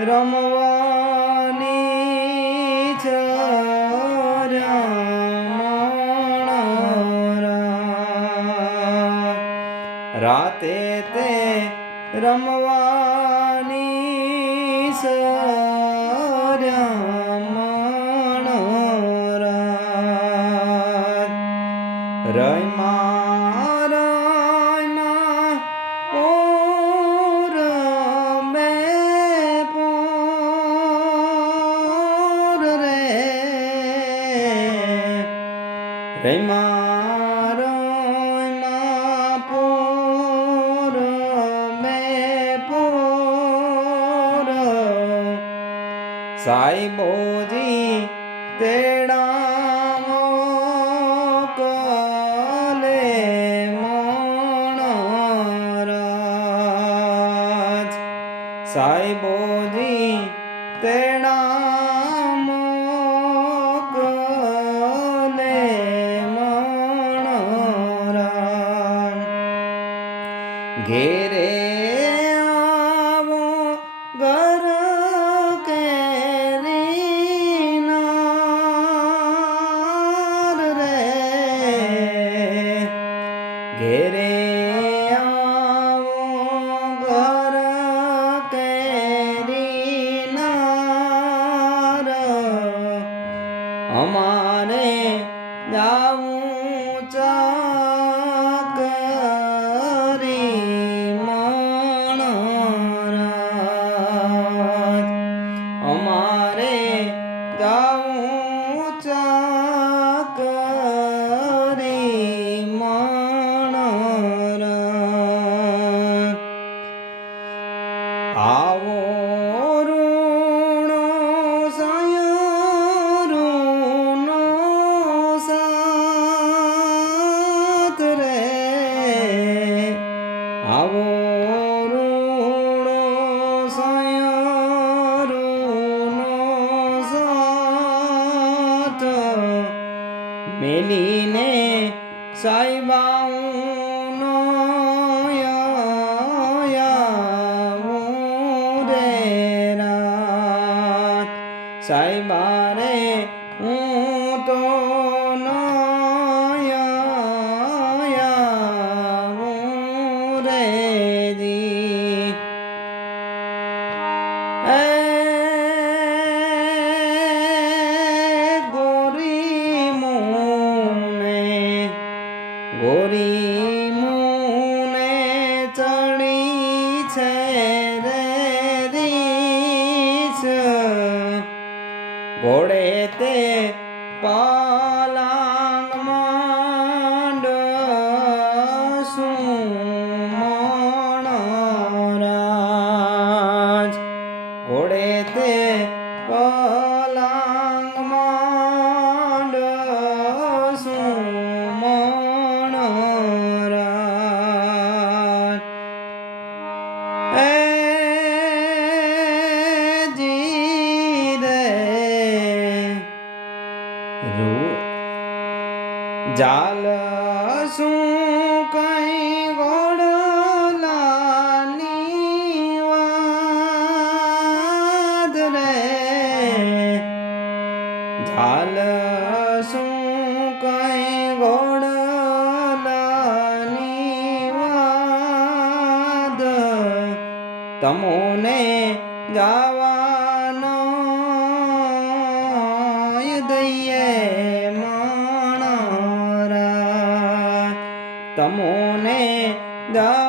રમવાની ચરમણ રાતે તે રમવાની સર્યમણ રાત રયમાં રયમાં પોર બે પોર સાઈબોજી તેડાનો કલે મણરાજ સાઈબોજી તેડામો ઘેરે આવો ઘર ઘેરે અમારે જાવું અમારે જાવું ચાકરી મણરાજ આવો મેલીને સાઈબાઉનો સાઈબા રે હું તો ગોરી મુને ચડી છે રે રીસ. ઘોડે તે પલાંગ માંડ સુમણરાજ ઘોડે તે પલાંગ જાલ શું કઈ ગોળલાની વાદ રે? ઝાલ શું કઈ વાદ તમોને જવાનો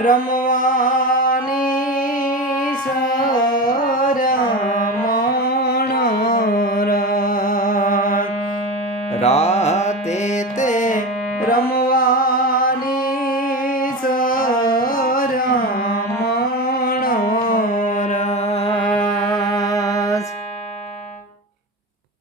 वानि सर रा ते ते रमवा